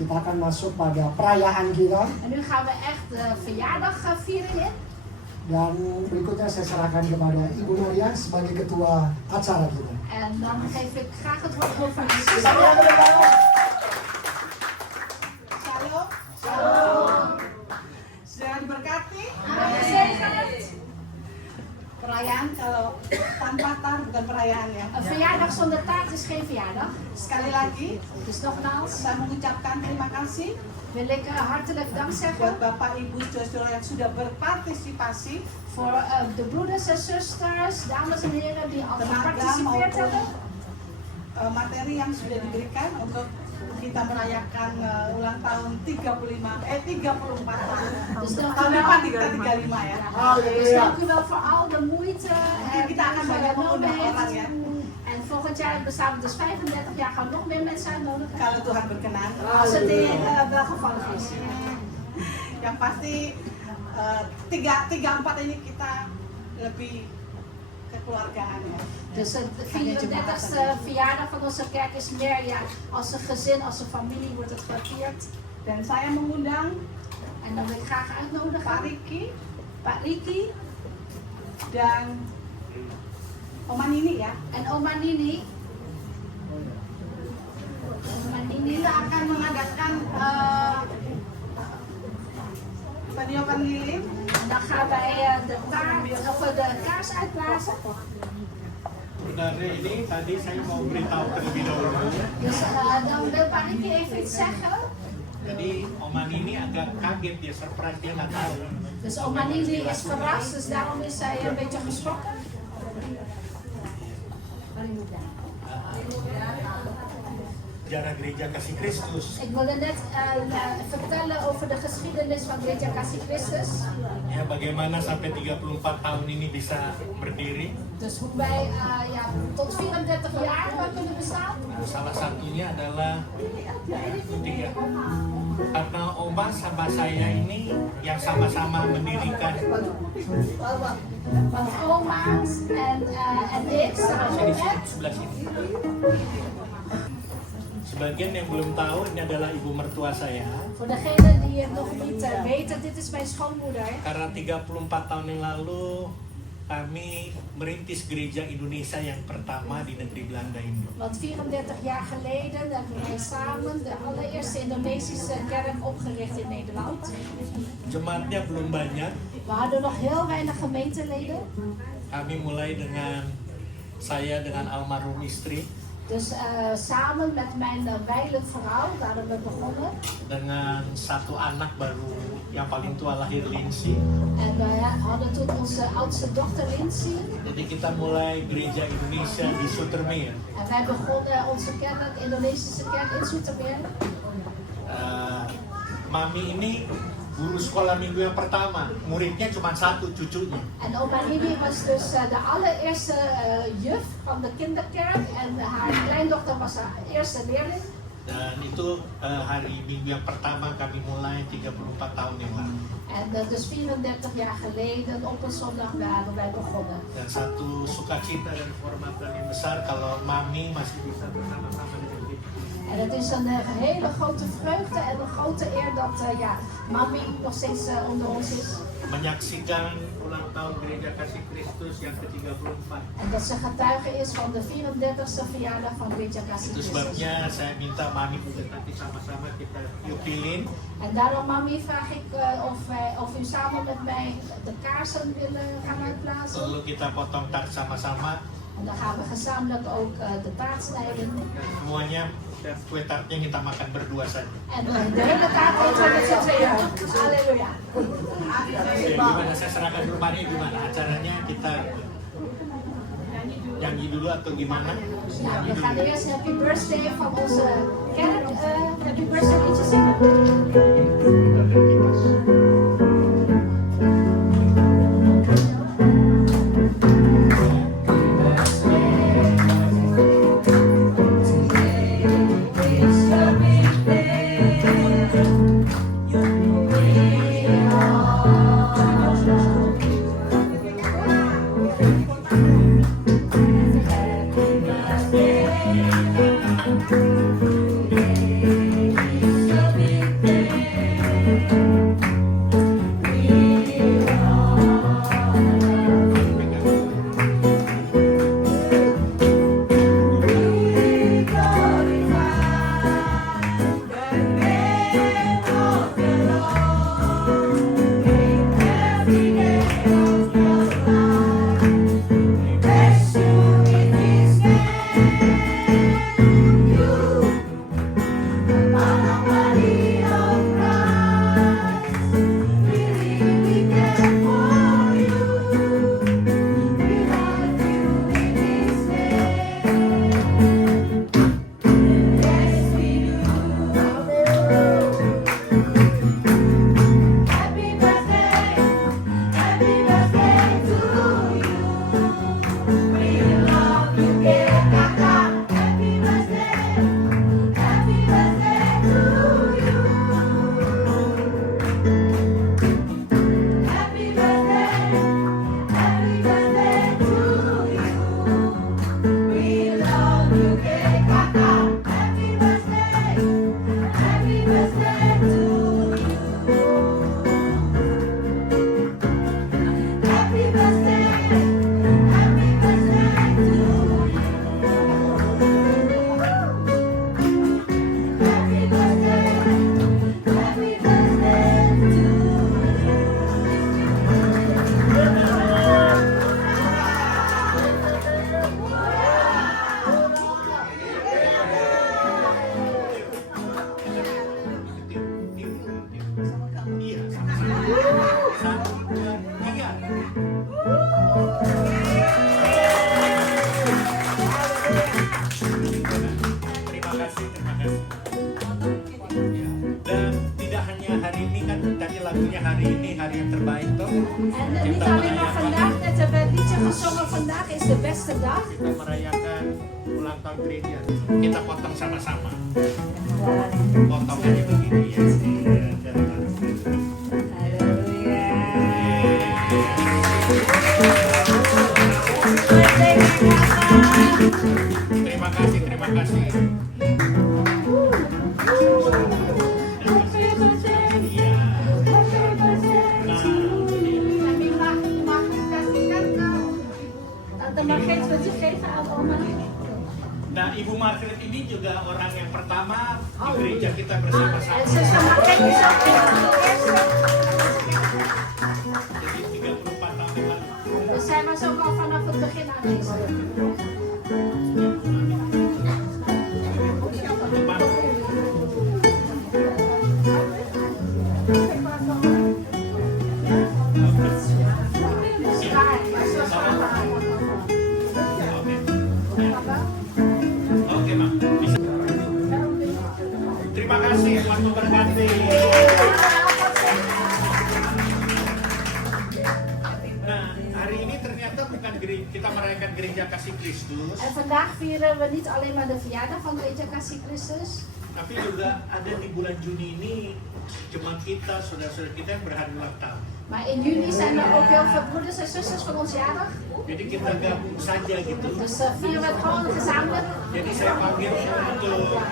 Kita akan masuk pada perayaan kita. En nu gaan we echt de verjaardag vieren in. Dan berikutnya saya serahkan kepada Ibu Maria sebagai ketua acara kita. En dan geef ik graag het woord over aan de Shalom. Shalom. Shalom. Sudah diberkati. Perayaan kalau tanpa taart bukan perayaan ya. Een verjaardag zonder taart is geen verjaardag. Sekali lagi, Dus nogmaals saya mengucapkan terima kasih wil ik hartelijk dank zeggen buat Bapak Ibu saudara yang sudah berpartisipasi, voor de broeders en zusters, dames en heren die al tenaga geparticipeerd maupun hebben. materi yang sudah diberikan untuk kita merayakan ulang tahun 34 tahun. Dus dank Tahun u depan wel. kita 35 ya. Dus dank u wel voor al de moeite Mungkin kita akan banyak mengundang orang ya. En volgend jaar bestaan we dus 35 jaar, gaan we nog meer mensen uitnodigen. Kalau Tuhan berkenan. Als het welgevallig is. Yang pasti tiga empat ini kita lebih kekeluargaan ya. Dus het 34e verjaardag van onze kerk is meer ja, als een gezin, als een familie wordt het gevierd. Dan saya mengundang En dan wil ik graag uitnodigen Pak Riki Pak Riki dan Oma Nini ya. en oma Nini. Oma Nini Kita akan mengadakan peniokan lilin. En dan gaan wij de taart of de kaars uitblazen. Sebenarnya ini tadi saya mau beritahu terlebih dahulu. Dus dan wil Pak Riki even iets zeggen. Jadi Oma Nini agak kaget, dia surprise, dia nggak tahu. Dus oma Nini is verrast, dus daarom is zij een beetje geschrokken. Sejarah Gereja Kasih Kristus. Ik wilde net vertellen over de geschiedenis van Gereja Kasih Kristus. Ya, bagaimana sampai 34 tahun ini bisa berdiri. Dus hoe wij ja, tot 34 jaar kunnen bestaan. Salah satunya adalah tiga. Karena Oma sama saya ini yang sama-sama mendirikan. Want oma's en ik samen Sini, met. sebelah sini. Sebagian yang belum tahu, ini adalah ibu mertua saya. Voor degenen die het nog niet weten, dit is mijn schoonmoeder. Karena 34 tahun yang lalu kami merintis gereja Indonesia yang pertama di negeri Belanda ini. Want 34 jaar geleden hebben wij samen de allereerste Indonesische kerk opgericht in Nederland. Jemaatnya belum banyak. We hadden nog heel weinig gemeenteleden. Kami mulai dengan saya dengan almarhum istri, Dus samen met mijn wijle vrouw waren we begonnen. dengan satu anak baru yang paling tua lahir Lindsay. En we hadden toen onze oudste dochter Lindsay. Jadi kita mulai gereja Indonesia di Soetermeer. En wij begonnen onze kerk, Indonesische kerk in Zoetermeer. Mami ini guru sekolah minggu yang pertama, muridnya cuma satu, cucunya. En oma Nini was dus de allereerste juf van de kinderkerk. En haar kleindochter was haar eerste leerling. Dan itu hari minggu yang pertama kami mulai 34 tahun yang lalu. En dus 34 jaar geleden op een zondag waren wij begonnen. Dan satu sukacita dan kehormatan yang besar kalau Mami masih bisa bersama-sama dengan kita. En het is een hele grote vreugde en een grote eer dat ja, mami nog steeds onder ons is. Menyaksikan ulang tahun Gereja Kasih Kristus yang ke-34. En dat ze getuige is van de 34e verjaardag van Gereja Kasih Itu Kristus. sebabnya saya minta Mami juga nanti sama-sama kita yupilin. En daarom mami vraag ik of u samen met mij de kaarsen willen gaan uitblazen. Lalu kita potong taart sama-sama. En dan gaan we gezamenlijk ook de taart snijden. Semuanya kue tartnya kita makan berdua saja. En de hele taart eten we met z'n tweeën. Halleluja. Oke, gimana saya serahkan dulu Mari, gimana acaranya, kita nyanyi dulu atau gimana? Nou, we gaan eerst Happy Birthday van onze kerk. Happy Birthday liedje zingen. ini kan tadi lagunya hari ini hari yang terbaik toh. En niet alleen maar vandaag, net hebben we het liedje gezongen, vandaag is de beste dag. Kita merayakan ulang tahun gereja. Kita potong sama-sama. Potong aja begini ya. Terima kasih, terima kasih. Iya. Mag ik kasihkan ke Tante Margreet, wilt u geven aan oma? Nah, Ibu Margaret ini juga orang yang pertama di gereja kita bersama-sama. En zuster Margreet is ook een van de eerste. Jadi 34 tahun yang lalu. Dus zij was ook al vanaf het begin aanwezig. Oke, Mak. Terima kasih, Tuhan memberkati. Nah, hari ini ternyata bukan kita merayakan gereja kasih Kristus, En vandaag vieren we niet alleen maar de verjaardag van Gereja Kasih Kristus, tapi juga ada di bulan Juni ini jemaat kita, saudara-saudara kita yang berhari ulang tahun. maar in juni zijn er ook heel veel broeders en zusters van ons jarig. Jadi kita gabung saja gitu. Dus vieren we het gewoon gezamenlijk. Jadi saya panggil untuk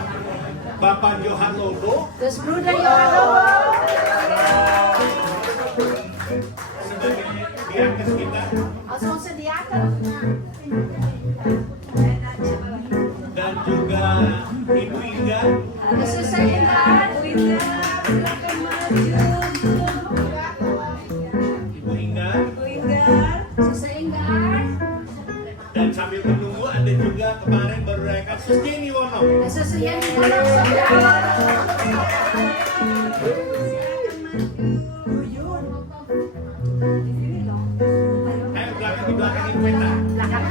Bapak Johan Lodo Dus broeder Johan Lobo, sebagai diaken kita als onze diaken. dan juga Ibu Inga De zuster Inga, Ibu Inga zuster Inga. dan sambil menunggu ada juga kemarin baru rayakan Sus Jenny Wono. En zuster Jenny van ons ook jarig. Ayo belakang di belakangin peta. Belakang.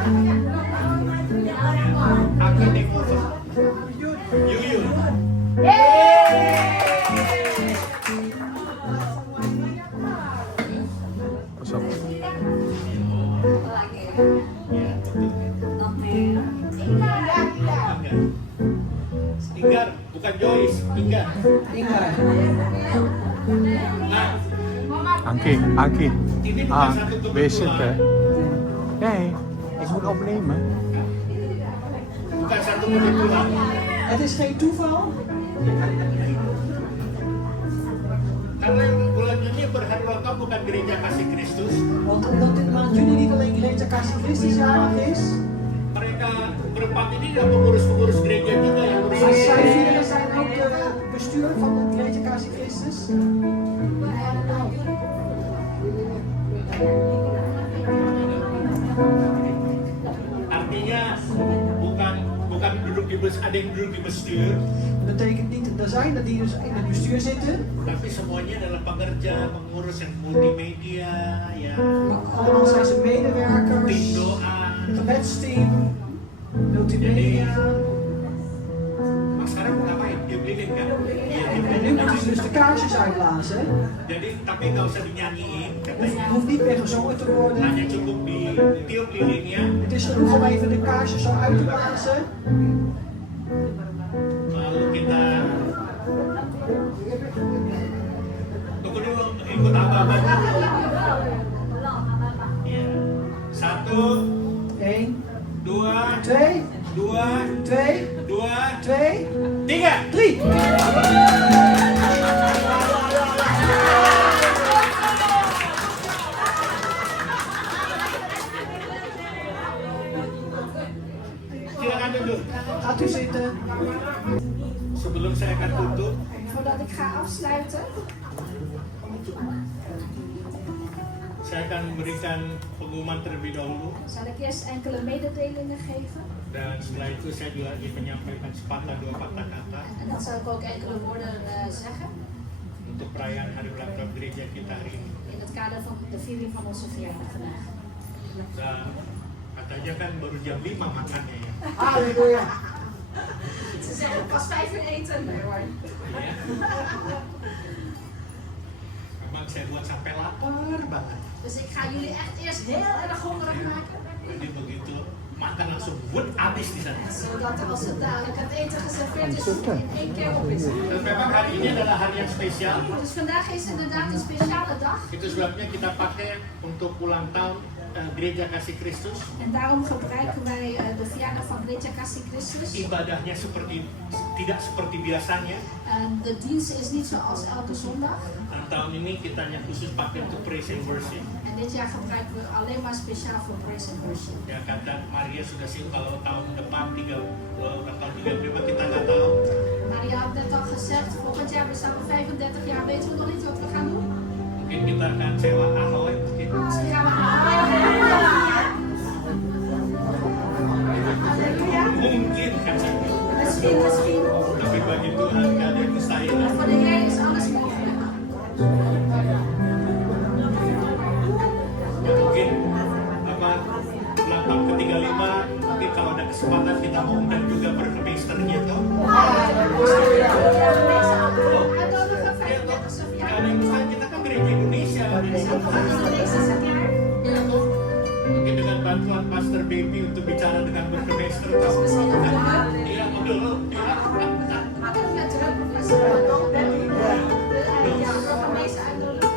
Aku take over. Yuyun. Ya, betul. Inggar, bukan Joyce, Inggar. Nah, Ankie. ini bukan satu Bezig hè? kebetulan. Nee, ik moet opnemen. Bukan satu kebetulan. Het is geen toeval, Karena bulan Juni berhari ulang tahun bukan gereja kasih Kristus. want omdat dit maand juni niet alleen Gereja Kasih Christus jarig is, Mereka berempat ini adalah pengurus-pengurus gereja juga yang maar berusaha. zij vieren zijn ook de bestuur van het Gereja Kasih Christus. Artinya bukan duduk di bus, ada yang duduk di bestuur, Dat betekent niet, er zijn er die dus in het bestuur zitten, tapi semuanya adalah pekerja, pengurus yang multimedia, ya, maar allemaal zijn ze tim medewerkers, doa. gebedsteam, multimedia. Mas sekarang mau ngapain? Dia beliin kan? Iya, En nu moeten ze dus de kaarsjes uitblazen. Jadi tapi nggak usah dinyanyiin, Het katanya. hoeft niet meer gezongen te worden. Hanya cukup ditiup lilinnya, Het is genoeg om even de kaarsjes zo uit te blazen. lalu kita tunggu dulu ikut abang. Ya. 1, 1, 2, 2, 2, 2, 2, 2, 3. 3. Silakan duduk. Gaat u zitten. Sebelum saya akan tutup, Voordat ik ga afsluiten, saya akan memberikan pengumuman terlebih dahulu. zal ik eerst enkele mededelingen geven. Dan setelah itu saya juga ingin menyampaikan sepatah dua patah kata En dan zal ik ook enkele woorden zeggen untuk perayaan hari ulang tahun gereja kita hari ini. in het kader van de viering van onze verjaardag vandaag. Dan katanya kan baru jam 5 makannya ya. Halleluja. Ze zeggen pas 5 uur eten. Nee hoor. Iya. akan saya buat sampai lapar banget. Dus ik ga jullie echt eerst heel erg hongerig maken. Jadi begitu makan langsung buat habis di sana. Zodat als het dadelijk het eten geserveerd is, in één keer op is. Dan memang hari ini adalah hari yang spesial. Dus vandaag is inderdaad een speciale dag. Itu sebabnya kita pakai untuk ulang tahun Gereja Kasih Kristus. En daarom gebruiken wij de verjaardag van Gereja Kasih Kristus. Ibadahnya tidak seperti biasanya. De dienst is niet zoals elke zondag. Dan tahun ini kita hanya khusus pakai untuk praise and worship. En dit jaar gebruiken we alleen maar speciaal voor praise and worship. Ya kata Maria sudah sih kalau tahun depan tahun 35 kita nggak tahu. Maria had net al gezegd, volgend jaar bestaan we 35 jaar, weten we nog niet wat we gaan doen. Mungkin kita akan sewa Aloy mungkin. Misschien gaan we Mungkin kan saya. misschien. Tapi bagi Tuhan nggak ada yang mustahil. Maar voor de Heer is alles mogelijk. Ya mungkin ulang tahun ke-35 mungkin kalau ada kesempatan kita mau undang juga burgemeesternya tuh. Uitnodigen 35e Nggak ada verjaardag. yang mustahil, kita kan gereja Indonesia. Indonesia jaar. Mungkin dengan bantuan Pastor Baby untuk bicara dengan burgemeester tuh. Misschien nog wel. Iya mau dulu. Maar dat met de burgemeester burgemeester uitnodigen.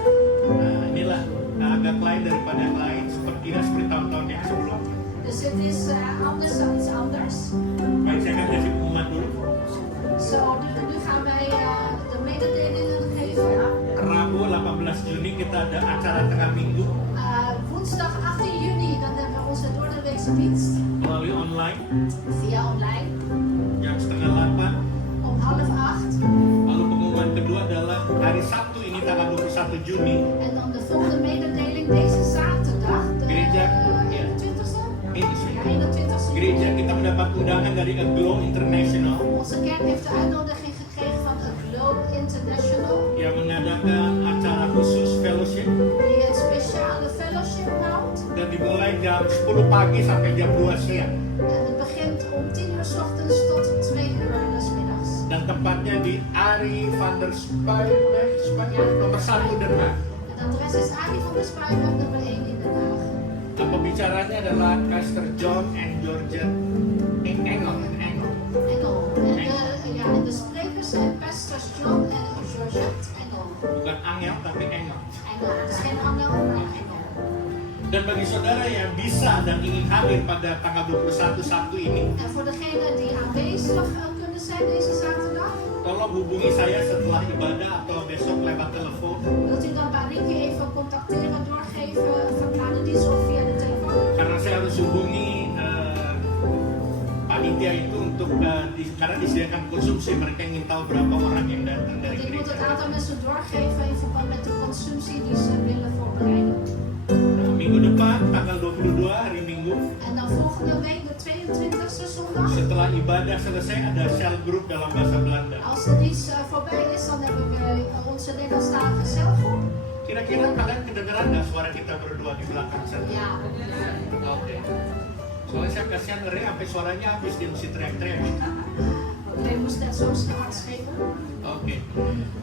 Nah, inilah agak lain daripada yang lain, tidak seperti tahun-tahun yang sebelumnya. Dus het is anders dan iets anders. Baik, saya akan kasih pengumuman dulu. Zo, nu gaan wij de mededelingen geven. Rabu 18 Juni kita ada acara tengah minggu Woensdag 18 juni, dan hebben we onze doordeweekse dienst melalui online via online jam 7:30. om 7:30. Lalu pengumuman kedua adalah hari Sabtu ini tanggal 21 Juni. En dan de volgende mededeling deze zaterdag, de Gereja. 21ste? Ini sih. Ja, 21ste. Gereja kita mendapat undangan dari Aglow International Onze kerk heeft de uitnodiging gekregen van Aglow International, yang mengadakan acara khusus fellowship die een speciale fellowship houdt. dan dimulai jam 10 pagi sampai jam 2 siang. En het begint om 10 uur 's ochtends tot 2 uur 's middags. Dan tempatnya di Arie van der Spuiweg, nomor 1 Den Haag. Het adres is Arie van der Spuiweg, nummer 1 in Den Haag. Dan pembicaranya adalah Pastor John and Georgia Engel. Engel. En de sprekers zijn pastors John en Georgette Engel. Bukan Angel tapi Engel. Engel, het is geen Angel, maar Engel. Dan bagi saudara yang bisa dan ingin hadir pada tanggal 21 Sabtu ini, En voor degenen die aanwezig kunnen zijn deze zaterdag, tolong hubungi saya setelah ibadah atau besok lewat telepon. wilt u dan Marieke even contacteren, doorgeven van de dienst of via de telefoon? Karena saya harus hubungi panitia itu untuk karena disediakan konsumsi, mereka ingin tahu berapa orang yang datang dari Want ik moet het gereja. aantal mensen doorgeven in verband met de consumptie die ze willen voorbereiden. Nah, minggu depan tanggal 22 hari Minggu, En dan volgende week, de 22e zondag, setelah ibadah selesai ada cell group dalam bahasa Belanda. als de dienst voorbij is, dan hebben we onze Nederlandstalige celgroep. Kira-kira kalian kedengeran nggak suara kita berdua di belakang sana? Ja, Oke. Soalnya saya kasihan Re sampai suaranya habis dia mesti teriak-teriak. ik moest net zo hard schreeuwen. Oke.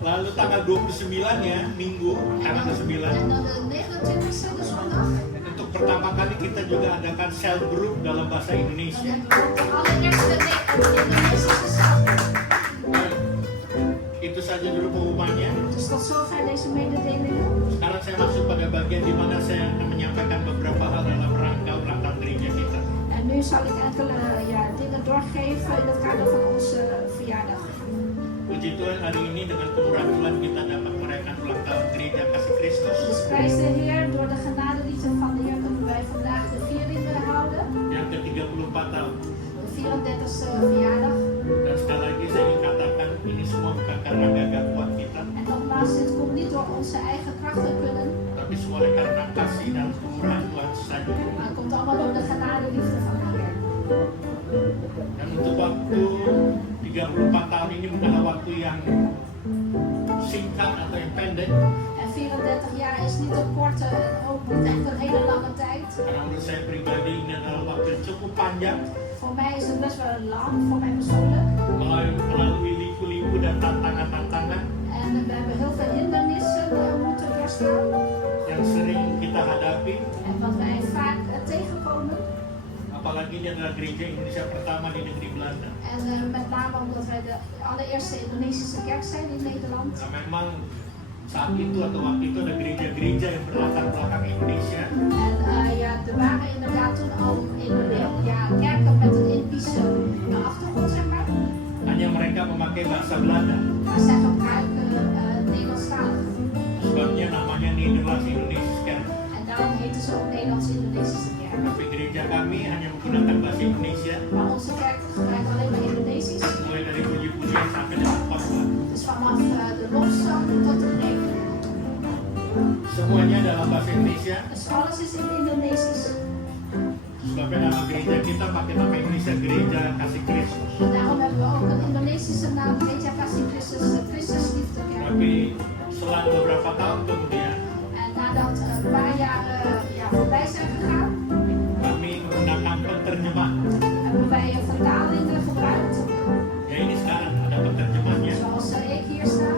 Lalu tanggal 29 ya, Minggu, tanggal En 29. dan de 29e, de zondag, Untuk pertama kali kita juga adakan cell group dalam bahasa dan Indonesia. hebben we ook de allereerste Indonesische celgroep. Itu saja dulu pengumumannya. Dus tot zover deze mededelingen. Sekarang saya masuk pada bagian di mana saya akan menyampaikan beberapa hal dalam rangka ulang tahun gereja kita. En nu zal ik enkele dingen doorgeven in het kader van onze verjaardag. Puji Tuhan, hari ini dengan kemurahan Tuhan kita dapat merayakan ulang tahun Gereja Kasih Kristus Dus prijs de Heer, door de genadeliefde van de Heer kunnen wij vandaag de viering houden. yang ke-34 tahun. De 34e verjaardag. Dan sekali lagi saya ingin katakan, ini semua bukan karena gagah kuat kita, En nogmaals, dit komt niet door onze eigen krachten kunnen, tapi semua oleh karena kasih dan kemurahan Tuhan saja. maar het komt allemaal door de genadeliefde van de Heer. Dan untuk waktu 34 tahun ini bukanlah waktu yang singkat atau yang pendek, En 34 jaar is niet een korte en ook niet echt een hele lange tijd. karena menurut saya pribadi ini adalah waktu yang cukup panjang, Voor mij is het best wel lang, voor mij persoonlijk. melalui liku-liku dan tantangan-tantangan. En we hebben heel veel hindernissen moeten worstelen. komen. Apalagi ini adalah gereja Indonesia pertama di negeri Belanda. En met name omdat wij de allereerste Indonesische kerk zijn in Nederland. Nah, memang saat itu atau waktu itu ada gereja-gereja yang berlatar belakang Indonesia. En ja, er waren inderdaad toen al kerken met een Indische achtergrond, zeg maar. Hanya mereka memakai bahasa Belanda. Maar zij gebruiken Nederlandstalig. Sebabnya namanya Nederlands-Indonesisch Kerk. En daarom heten ze ook Nederlands-Indonesische kerk. Tapi gereja kami hanya menggunakan bahasa Indonesia, Maar onze kerk gebruikt alleen maar Indonesisch. mulai dari puji-pujian sampai dengan khotbah. Dus vanaf de lofzang tot de preek. Semuanya dalam bahasa Indonesia. Dus alles is in Indonesisch. Sebabnya nama gereja kita pakai nama Indonesia Gereja Kasih Kristus. En daarom hebben we ook een Indonesische naam, Gereja Kasih Kristus, Christus Liefdekerk. Tapi selang beberapa tahun kemudian En nadat een paar jaren voorbij zijn gegaan, kami menggunakan penerjemah. hebben wij een vertaling gebruikt. Ya ini sekarang ada penerjemahnya. Zoals ik hier sta.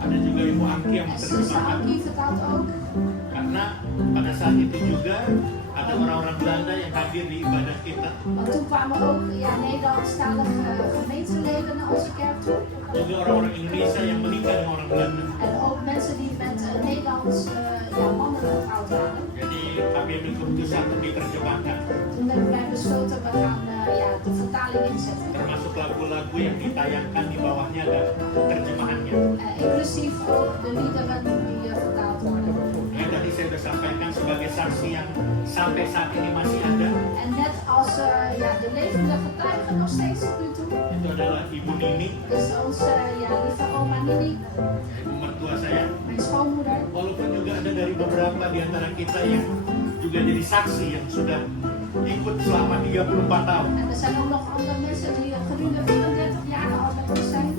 Ada juga Ibu Angki yang En Sister menerjemahkan. Ankie vertaalt ook. Karena pada saat itu juga ada orang-orang Belanda yang hadir di ibadah kita. Want toen kwamen ook Nederlandstalige gemeenteleden naar onze kerk toe. Juga orang-orang Indonesia yang menikah dengan orang Belanda. En ook mensen die met Nederlands mannen getrouwd waren. Jadi kami ambil keputusan untuk diterjemahkan. Toen hebben wij besloten, we gaan de vertaling inzetten. Termasuk lagu-lagu yang ditayangkan di bawahnya ada terjemahannya. Inclusief ook de liederen die vertaald worden. Ya, tadi saya sudah sampaikan sebagai saksi yang sampai saat ini masih ada. En net als de levende getuigen nog steeds tot nu toe. Itu adalah Ibu Nini, Dus onze lieve oma Nini, ibu mertua saya. mijn schoonmoeder. Walaupun juga ada dari beberapa di antara kita yang juga jadi saksi yang sudah ikut selama 34 tahun. En er zijn ook nog andere mensen die gedurende 34 jaar al met ons zijn.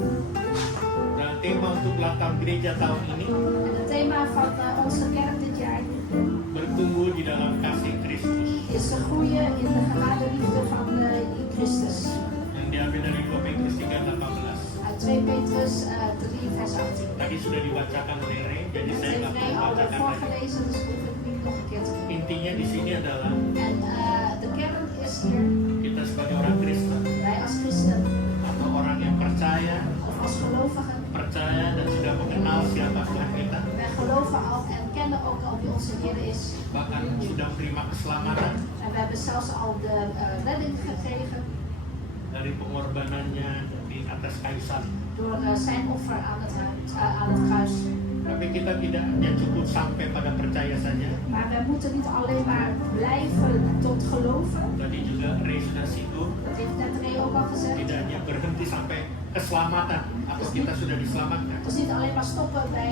Nah, tema untuk ulang tahun gereja tahun ini En het thema van onze kerk dit jaar bertumbuh di dalam kasih Kristus is te groeien in de genade liefde van Christus. yang diambil dari 2 Petrus 3:18. Uit 2 Petrus 3 vers 18. Tadi sudah dibacakan oleh Ray, jadi Dat saya heeft nggak Ray perlu al bacakan lagi. voorgelezen, dus ik hoef het niet nog een keer te doen. Intinya di sini adalah En de kern is hier, kita sebagai orang Kristen wij als christen atau orang yang percaya of als gelovigen, dan sudah mengenal siapa Tuhan kita, wij geloven al en kennen ook al wie onze Heer is. bahkan sudah menerima keselamatan En we hebben zelfs al de redding gekregen dari pengorbanannya di atas kayu salib. door zijn offer aan het kruis. Tapi kita tidak hanya cukup sampai pada percaya saja. Maar wij moeten niet alleen maar blijven tot geloven. Tadi juga Ray sudah singgung, Dat heeft net Ray ook al gezegd. tidak hanya berhenti sampai keselamatan atau kita sudah diselamatkan. Dus niet alleen maar stoppen bij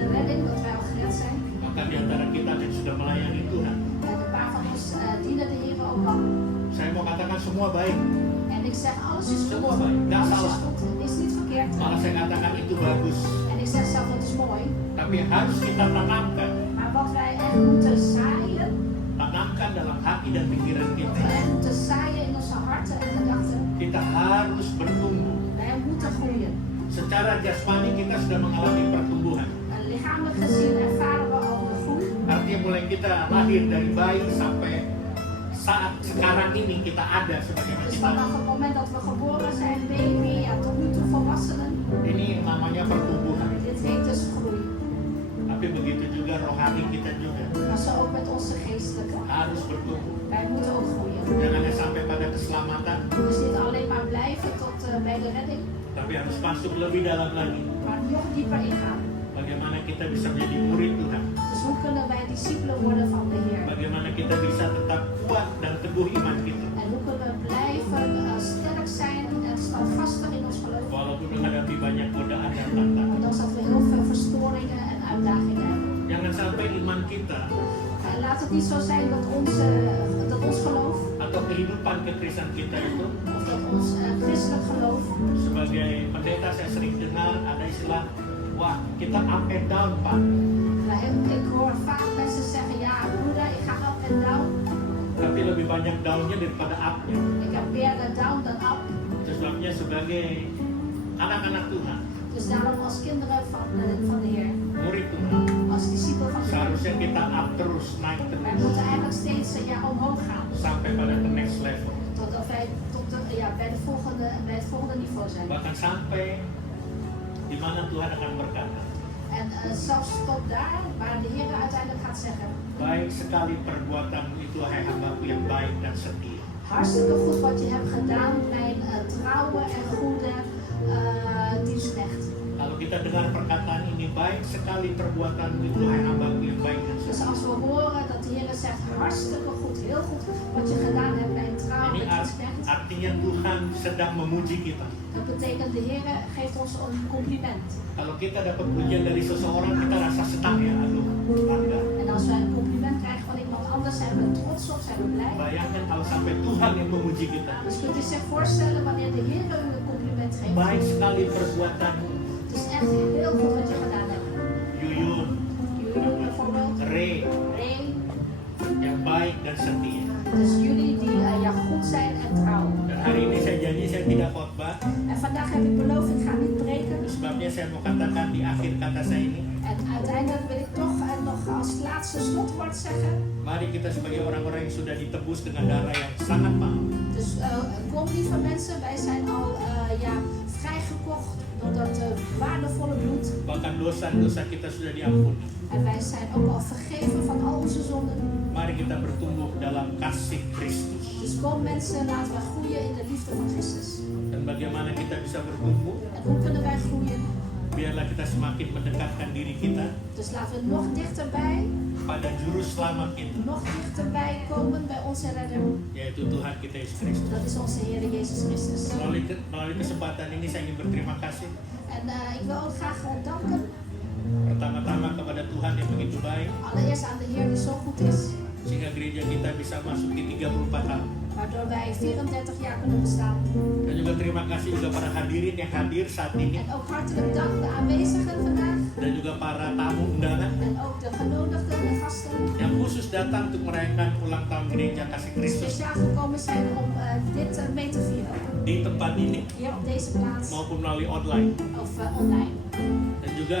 de redding, dat wij al gered zijn. Bahkan di antara kita yang sudah melayani Tuhan, En een paar van ons dienen de Heer ook al. saya mau katakan semua baik. En ik zeg, alles is goed. Semua baik, nggak Alles is salah. goed, het is niet verkeerd. Malah saya katakan itu bagus. En ik zeg zelf, het is mooi. Tapi harus kita tanamkan, Maar wat wij echt moeten zaaien, tanamkan dalam hati dan pikiran wat kita. wij moeten zaaien in onze harten en gedachten, Kita harus bertumbuh. wij moeten groeien. Secara jasmani kita sudah mengalami pertumbuhan. En lichamelijk gezien ervaren we al de groei. Artinya mulai kita lahir dari bayi sampai saat sekarang ini kita ada sebagaimana Dus kita. vanaf het moment dat we geboren zijn, baby, tot nu toe volwassenen, Ini namanya pertumbuhan. dit heet dus groei. Tapi begitu juga rohani kita juga Maar zo ook met onze geestelijke. harus bertumbuh. Wij moeten ook groeien. Jangan hanya sampai pada keselamatan, Dus niet alleen maar blijven tot bij de redding, tapi harus masuk lebih dalam lagi. maar nog dieper ingaan. Bagaimana kita bisa menjadi murid Tuhan. Dus hoe kunnen wij discipelen worden van de Heer? Bagaimana kita bisa tetap kuat dan teguh iman kita. En hoe kunnen we blijven sterk zijn en standvastig in ons geloof? Walaupun menghadapi banyak godaan dan tantangan. Ondanks dat we heel veel verstoringen en uitdagingen hebben. Jangan sampai iman kita En laat het niet zo zijn dat ons geloof, atau kehidupan kekristenan kita itu, of dat ons christelijk geloof, sebagai pendeta saya sering dengar ada istilah, wah kita up and down Pak. ik hoor vaak mensen zeggen, ja broeder, ik ga up en down. Tapi lebih banyak downnya daripada up-nya. Ik heb meer down dan up. Itu sebabnya sebagai anak-anak Tuhan, Dus daarom als kinderen van de Heer, murid Tuhan, als discipel van de Heer, seharusnya kita up terus, naik wij terus. moeten eigenlijk steeds sampai pada the next level. Totdat wij bij het volgende niveau zijn. Bahkan sampai di mana Tuhan akan berkata, En zelfs tot daar waar de Heer uiteindelijk gaat zeggen: baik sekali perbuatanmu itu hai hambaku yang baik dan setia. hartstikke goed wat je hebt gedaan, mijn trouwe en goede dienstknecht. Kalau kita dengar perkataan ini, baik sekali perbuatanmu itu hai hambaku yang baik dan Dus setia. als we horen dat de Heer zegt: hartstikke goed, heel goed wat je gedaan hebt, mijn trouwe Ini dienstknecht. artinya Tuhan sedang memuji kita. Dat betekent de Heer geeft ons een compliment. Kalau kita dapat pujian dari seseorang, kita rasa senang ya, aduh, bangga. En als wij een compliment krijgen van iemand anders, zijn we trots op, zijn we blij. Bayangkan kalau sampai Tuhan yang memuji kita. Dus kunt u zich voorstellen wanneer de Heer u een compliment geeft. Baik sekali perbuatanmu, Het is echt heel goed wat je gedaan hebt. Yuyun, Jullie bijvoorbeeld, Ray, Ray. yang baik dan setia. Dus jullie die goed zijn en trouw. Dan hari ini saya janji saya tidak khotbah. En vandaag heb ik beloofd, ik ga niet preken. Sebabnya saya mau katakan di akhir kata saya ini, En uiteindelijk wil ik toch nog als laatste slotwoord zeggen. mari kita sebagai orang-orang yang sudah ditebus dengan darah yang sangat mahal. Dus kom lieve mensen, wij zijn al vrijgekocht door dat waardevolle bloed. Bahkan dosa-dosa kita sudah diampuni. En wij zijn ook al vergeven van al onze zonden. Mari kita bertumbuh dalam kasih Kristus. Dus kom mensen, laten we groeien in de liefde van Christus. Dan bagaimana kita bisa bertumbuh? En hoe kunnen wij groeien? Biarlah kita semakin mendekatkan diri kita Dus laten we nog dichterbij, pada juru selamat kita, nog dichterbij komen bij onze redder. yaitu Tuhan kita Yesus Kristus. Dat is onze Heer Jezus Christus. Melalui kesempatan ini saya ingin berterima kasih En ik wil ook graag danken, pertama-tama kepada Tuhan yang begitu baik, allereerst aan de Heer die zo goed is, sehingga gereja kita bisa masuk di 34 tahun. waardoor wij 34 jaar kunnen bestaan. Dan juga terima kasih juga para hadirin yang hadir saat ini, En ook hartelijk dank de aanwezigen vandaag. dan juga para tamu undangan En ook de genodigden, de gasten, yang khusus datang untuk merayakan ulang tahun gereja Kasih die Kristus speciaal gekomen zijn om dit mee te vieren. di tempat ini Hier op deze plaats maupun melalui online. of online. Dan juga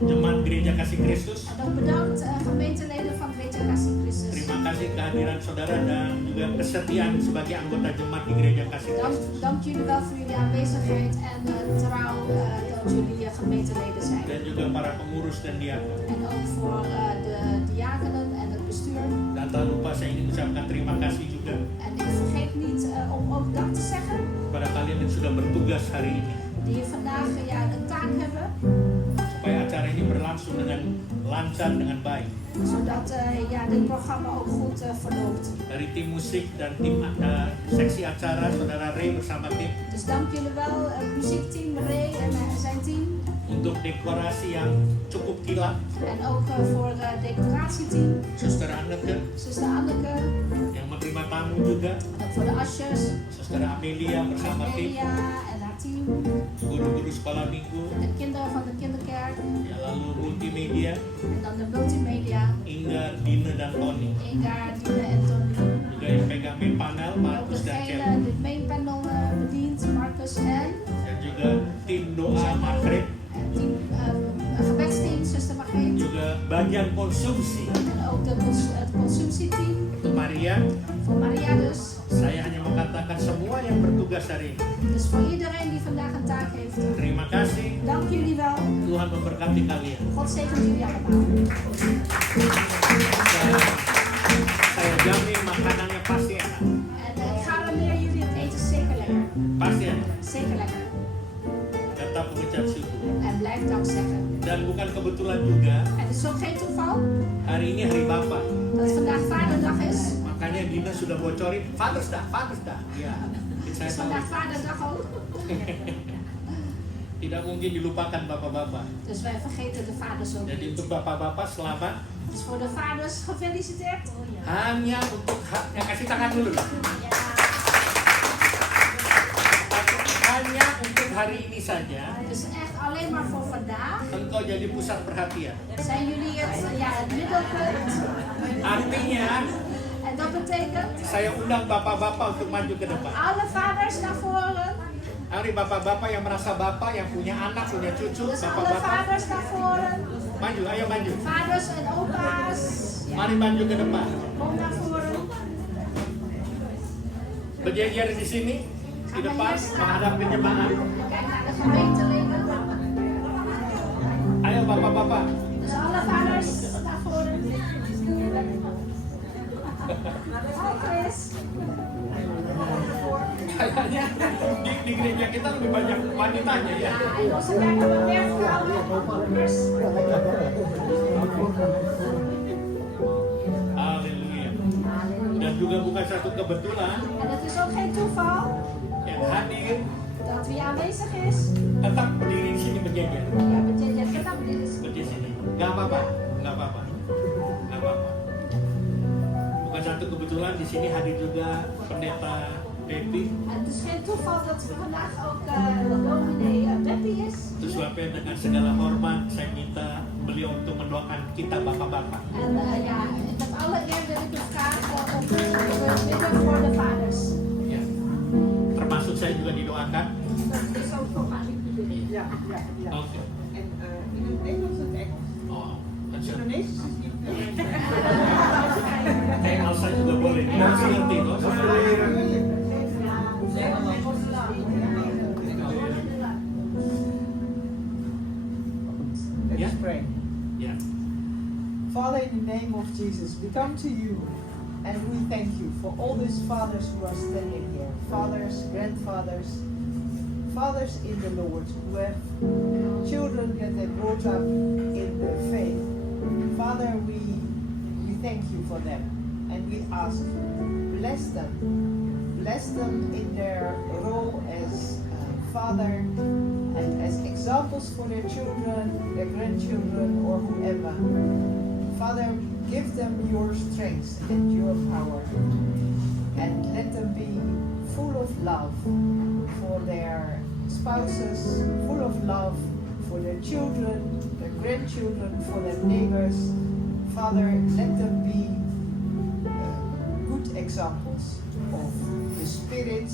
jemaat gereja Kasih Kristus, En ook bedankt gemeenteleden van Gereja Kasih Christus. terima kasih kehadiran saudara dan juga kesetiaan sebagai anggota jemaat di gereja Kasih Kristus. Dank jullie wel voor jullie aanwezigheid en trouw dat jullie gemeenteleden zijn. Dan juga para pengurus dan diakon. En ook voor de diakenen en het bestuur. Dan tak lupa saya ingin ucapkan terima kasih juga En ik vergeet niet om ook dank te zeggen kepada kalian yang sudah bertugas hari ini, die hier vandaag een taak hebben. supaya acara ini berlangsung dengan lancar, dengan baik. Zodat dit programma ook goed verloopt. Dari tim musik dan tim seksi acara, saudara Ray bersama tim, Dus dank jullie wel, muziekteam Ray en zijn team. untuk dekorasi yang cukup kilat, En ook voor het decoratieteam, Suster Anneke zuster Anneke. yang menerima tamu juga, En ook voor de ushers, Suster Amelia bersama tim, Amelia en haar team. guru-guru sekolah minggu, De kinderen van de kinderkerk. ya lalu multimedia, En dan de multimedia. Inga, Dina dan Tony. Inga, Dine en Tony. Juga yang pegang main panel, En ook Markus dan degene Kelly. die het main panel bedient, Marcus en Dan juga tim doa Margret, team, gebedsteam, zuster Margreet. juga bagian konsumsi En ook het consumptieteam untuk Maria. voor Maria dus. Saya hanya mengatakan semua yang bertugas hari ini, Dus voor iedereen die vandaag een taak heeft. terima kasih. Dank jullie wel. Tuhan memberkati kalian. God zegent jullie allemaal. Dan saya jamin makanannya pasti enak, En ik garandeer jullie, het eten is zeker lekker. pasti enak. Zeker lekker. Tetap mengucap syukur. En blijf dank zeggen. Dan bukan kebetulan juga Het is ook geen toeval hari ini hari Bapak. dat vandaag Vaderdag is. Makanya Dina sudah bocorin Father's Day, Father's Day. Ya, Het saya is tahu. vandaag Vaderdag ook. Tidak mungkin dilupakan bapak-bapak. Dus wij vergeten de vaders ook Jadi niet. untuk bapak-bapak selamat. Dus voor de vaders gefeliciteerd. Hanya untuk yang kasih tangan dulu. Ja. Hanya untuk hari ini saja. Dus echt alleen maar voor vandaag Engkau jadi pusat perhatian. zijn jullie het middelpunt. Artinya En dat betekent saya undang bapak-bapak untuk maju ke depan. alle vaders naar voren. Mari bapak-bapak yang merasa bapak, yang punya anak, punya cucu, Dus alle bapak-bapak vaders naar voren. maju, ayo maju. Vaders en opa's. Ja. Mari maju ke depan. Kom naar voren. Berjejer di sini, di depan, menghadap ke jemaat. Kijk naar de gemeenteleden. Ayo bapak-bapak. Dus alle vaders naar voren. Oh, Chris. Kayaknya di gereja kita lebih banyak wanitanya ya. Ja, in onze kerk hebben we meer vrouwen dan moeders. Haleluya. Dan juga bukan satu kebetulan En het is ook geen toeval yang hadir dat wie aanwezig is. tetap berdiri di sini berjejer. Ja, berjejer kita berdiri di sini. Berdiri di sini. Gak apa-apa, gak apa-apa, gak apa-apa. Bukan satu kebetulan di sini hadir juga pendeta Debbie. En het is geen toeval dat vandaag ook de dominee Beppie is. Terus Bapak dengan segala hormat saya minta beliau untuk mendoakan kita bapak-bapak. En ja, met alle eer wil ik u vragen om te bidden voor de vaders. Ya. Termasuk saya juga didoakan. Dat is ook voor mij. Ja, ja, ja. Oke. En in het Nederlands en het Engels. Oh, dat is Indonesisch is niet. Engels saya juga boleh. Engels ngerti kok. Let's pray. Ya. Father, in the name of Jesus, we come to you and we thank you for all these fathers who are standing here. Fathers, grandfathers, fathers in the Lord who have children that they brought up in the faith. Father, we thank you for them and we ask you, bless them in their role as father and as examples for their children, their grandchildren, or whoever. Father, give them your strength and your power, and let them be full of love for their spouses, full of love for their children, their grandchildren, for their neighbors. Father, let them be good examples of the Spirit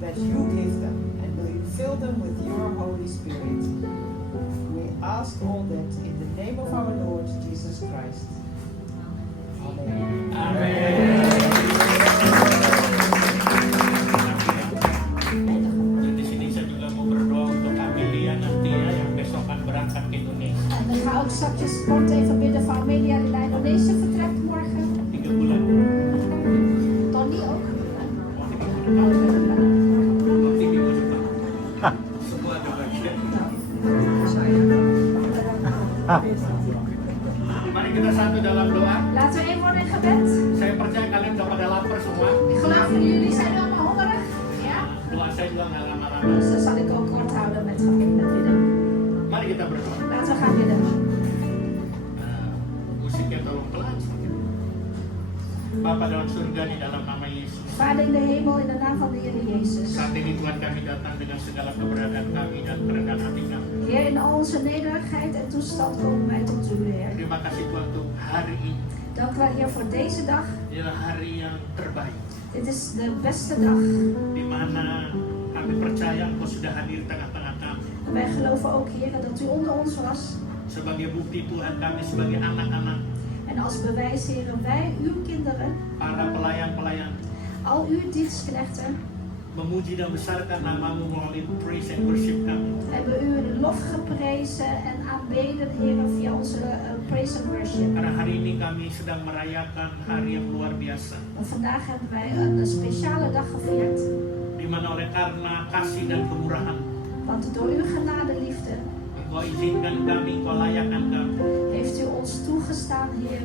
that you give them, and will you fill them with your Holy Spirit. We ask all that in the name of our Lord Jesus Christ. Amen. Dan di sini saya juga mau berdoa untuk Amelia nanti ya yang besok akan berangkat ke Indonesia. En dan ga ik straks kort even bidden voor Amelia die naar Indonesië vertrekt morgen. 3 bulan. Tony ook. Nanti minggu depan. Semua ada bagian. Mari kita satu dalam doa. Laten we één worden in gebed. Saya percaya kalian udah pada lapar semua. Ik geloof dat jullie zijn allemaal hongerig. Ja? Doa saya juga nggak lama-lama. Dus dan zal ik ook kort houden met bidden. Mari kita berdoa. Laten we gaan bidden. Musiknya tolong pelan. Bapa dalam surga di dalam nama Yesus. Vader in de hemel, in de naam van de Heer Jezus. Saat ini Tuhan kami datang dengan segala keberadaan kami dan kerendahan hati kami. Heer, in al onze nederigheid en toestand komen wij tot u, Heer. Terima kasih Tuhan untuk hari ini. Dank u wel, Heer, voor deze dag. Ini adalah hari yang terbaik. Dit is de beste dag. Di mana kami percaya Engkau sudah hadir tengah-tengah kami. En wij geloven ook, Heer, dat u onder ons was. Sebagai bukti Tuhan kami sebagai anak-anak, En als bewijs, Heer, wij, uw kinderen, para pelayan-pelayan, al uw dienstknechten, memuji dan besarkan namamu melalui praise and worship kami. hebben u een lof geprezen en aanbeden, Heer, via onze praise and worship. Karena hari ini kami sedang merayakan hari yang luar biasa. Want vandaag hebben wij een speciale dag gevierd. Di mana oleh karena kasih dan kemurahan, Want door uw genade liefde Engkau izinkan kami, Engkau layakkan kami heeft u ons toegestaan, Heer,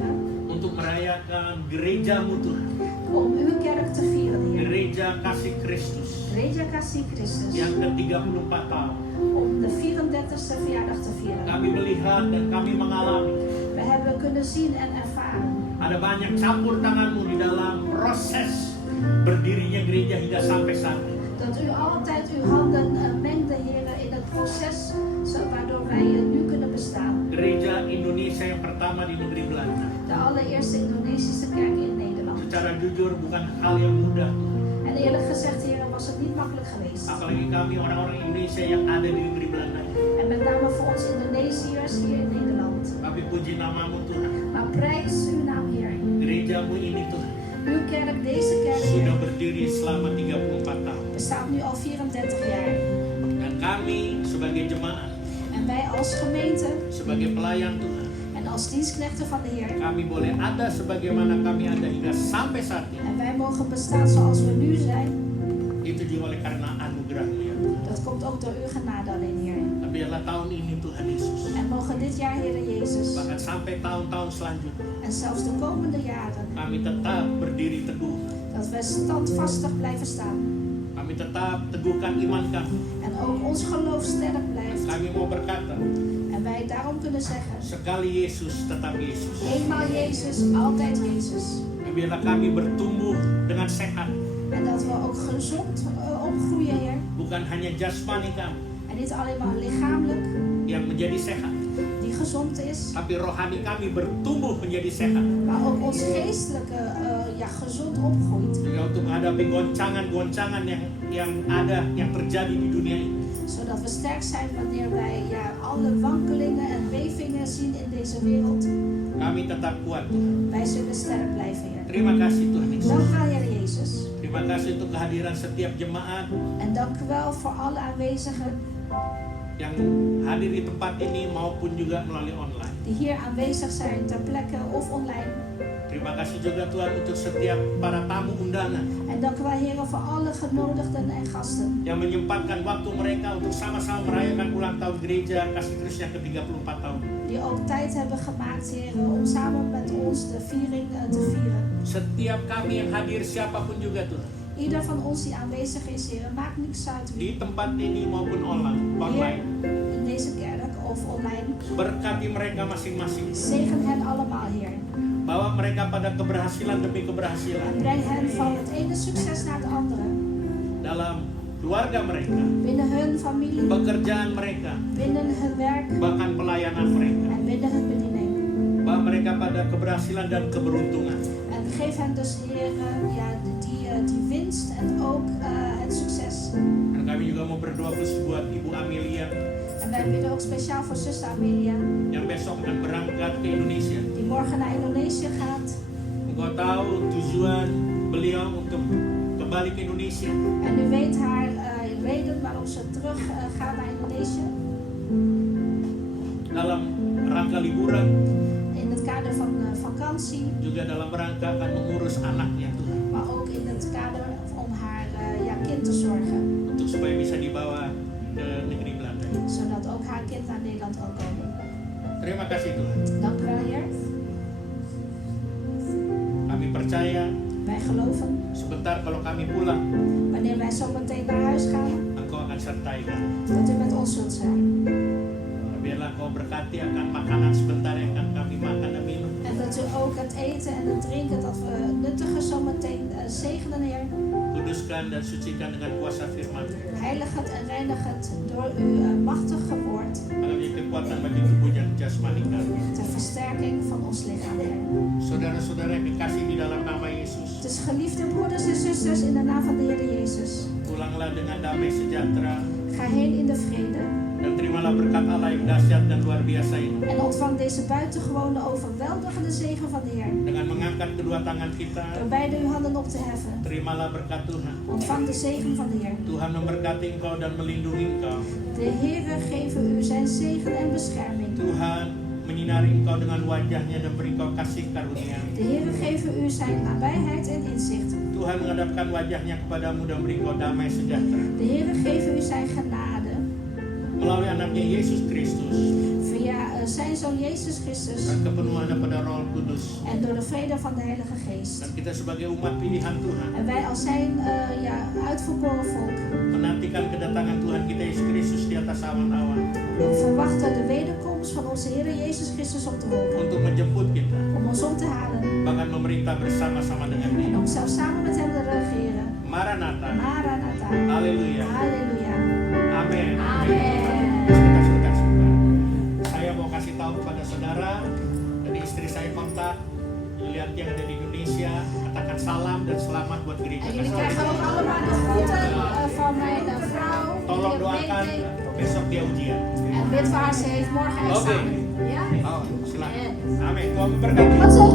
untuk merayakan gerejamu Tuhan. om uw kerk te vieren, Heer. Gereja Kasih Kristus Regia Kasih Christus. yang ke-34 tahun. Om de 34e verjaardag te vieren. Kami melihat dan kami mengalami We hebben kunnen zien en ervaren ada banyak campur tanganmu di dalam proses berdirinya gereja hingga sampai saat ini. dat u altijd uw handen mengde, Heer, in het proces waardoor wij nu kunnen bestaan. Gereja Indonesia yang pertama di negeri Belanda. De allereerste Indonesische kerk in Nederland. Secara jujur bukan hal yang mudah. En eerlijk gezegd, Heer, was het niet makkelijk geweest. Apalagi kami orang-orang Indonesia yang ada di negeri Belanda. En met name voor ons Indonesiërs hier in Nederland. Tapi puji namamu Tuhan. Maar prijs uw naam, Heer. Gerejamu ini Tuhan uw kerk, deze kerk, sudah Heer, berdiri selama 34 tahun. bestaat nu al 34 jaar. Dan kami sebagai jemaat, En wij als gemeente sebagai pelayan Tuhan, en als dienstknechten van de Heer. kami boleh ada sebagaimana kami ada hingga sampai saat ini. En wij mogen bestaan zoals we nu zijn. Itu juga oleh karena anugerah-Mu ya Tuhan. Dat komt ook door uw genade alleen, Heer. Dan biarlah tahun ini Tuhan Yesus, En mogen dit jaar, Heer Jezus, bahkan sampai tahun-tahun selanjutnya, en zelfs de komende jaren, kami tetap berdiri teguh. dat we standvastig blijven staan. Kami tetap teguhkan iman kami. En ook ons geloof sterk blijft. Kami mau berkata, En wij daarom kunnen zeggen, sekali Yesus tetap Yesus. eenmaal Jezus, altijd Jezus. Dan biarlah kami bertumbuh dengan sehat. En dat we ook gezond opgroeien, Heer. Bukan hanya jasmani kami En niet alleen maar lichamelijk, yang menjadi sehat, die gezond is, tapi rohani kami bertumbuh menjadi sehat. maar ook ons geestelijke gezond opgroeit. Juga untuk menghadapi goncangan-goncangan yang ada, yang terjadi di dunia ini. Zodat we sterk zijn wanneer wij alle wankelingen en bevingen zien in deze wereld. Kami tetap kuat Tuhan. Wij zullen sterk blijven, Heer. Terima kasih Tuhan Yesus. Dank u wel, Heer Jezus. Terima kasih untuk kehadiran setiap jemaat En dank u wel voor alle aanwezigen yang hadir di tempat ini maupun juga melalui online. die hier aanwezig zijn ter plekke of online. Terima kasih juga Tuhan untuk setiap para tamu undangan En dank u wel, Heer, voor alle genodigden en gasten. yang menyempatkan waktu mereka untuk sama-sama merayakan ulang tahun gereja Kasih Kristus yang ke-34 tahun. Die ook tijd hebben gemaakt, Heer, om samen met ons de viering te vieren. Setiap kami yang hadir siapapun juga Tuhan, Ieder van ons die aanwezig is, Heer, maakt niks uit wie. di tempat ini maupun online, Heer, in deze kerk of online, berkati mereka masing-masing. zegen hen allemaal, Heer. Bawa mereka pada keberhasilan demi En keberhasilan breng hen van het ene succes naar het andere. dalam keluarga mereka, Binnen hun familie, pekerjaan mereka, binnen hun werk bahkan pelayanan mereka. en binnen hun bediening. Bawa mereka pada keberhasilan dan keberuntungan. En geef hen dus, Heer, die winst en ook het succes. Dan kami juga mau berdoa khusus buat Ibu Amelia En wij bidden ook speciaal voor zuster Amelia, yang besok akan berangkat ke Indonesia. die morgen naar Indonesië gaat. Engkau tahu tujuan beliau untuk kembali ke Indonesia. En u weet haar reden waarom ze terug gaat naar Indonesië. Dalam rangka liburan, In het kader van vakantie, juga dalam rangka akan mengurus anaknya Tuhan, maar ook in het kader om haar kind te zorgen. untuk supaya bisa dibawa ke negeri Belanda. Zodat ook haar kind naar Nederland kan komen. Terima kasih Tuhan. Dank u wel, Heer. Kami percaya Wij geloven, sebentar kalau kami pulang, wanneer wij zo meteen naar huis gaan, Engkau akan sertai kami. dat u met ons zult zijn. Biarlah Engkau berkati akan makanan sebentar yang akan kami makan dan minum. En dat u ook het eten en het drinken dat we nuttigen zo meteen zegenen, Heer. Kuduskan dan sucikan dengan kuasa firman. Heilig het en reinig het door uw machtige woord. Agar menjadi kekuatan bagi tubuh dan jasmani kami. Ter versterking van ons lichaam, Heer. Saudara-saudara yang dikasih di dalam nama Yesus, Dus geliefde broeders en zusters in de naam van de Heer Jezus. pulanglah dengan damai sejahtera Ga heen in de vrede. dan terimalah berkat Allah yang dahsyat dan luar biasa ini. En ontvang deze buitengewone overweldigende zegen van de Heer. Dengan mengangkat kedua tangan kita, Door beide uw handen op te heffen. terimalah berkat Tuhan. Ontvang de zegen van de Heer. Tuhan memberkati engkau dan melindungi engkau. De Heere geven u zijn zegen en bescherming. Tuhan menyinari engkau dengan wajahnya dan beri engkau kasih karunia. De Heere geven u zijn nabijheid en inzicht. Tuhan menghadapkan wajahnya kepadamu dan beri engkau damai sejahtera. De Heere geven u zijn genade. Melalui anaknya Yesus Kristus Via zijn zoon Jezus Christus. dan kepenuhan pada Roh Kudus. En door de vrede van de Heilige Geest. Dan kita sebagai umat pilihan Tuhan En wij als zijn uitverkoren volk. menantikan kedatangan Tuhan kita Yesus Kristus di atas awan-awan Verwachten de wederkomst van onze Heer Jezus Christus op de wolken. untuk menjemput kita, Om ons op te halen. bahkan memerintah bersama-sama dengan En Dia. om zelfs samen met hem te regeren. Maranatha. Maranatha. Haleluya. Halleluja. Amin. Amen. Sebentar. Saya mau kasih tahu kepada saudara, tadi istri saya kontak, Yulianti yang ada di Indonesia, katakan salam dan selamat buat gereja En jullie Kasih. krijgen ook allemaal de groeten van mijn vrouw. Tolong die doakan meegeeft. besok dia ujian. En bid voor haar, ze heeft morgen Oké. examen. Ja? Oh, silakan. Amin. Tuhan memberkati. Wat zeg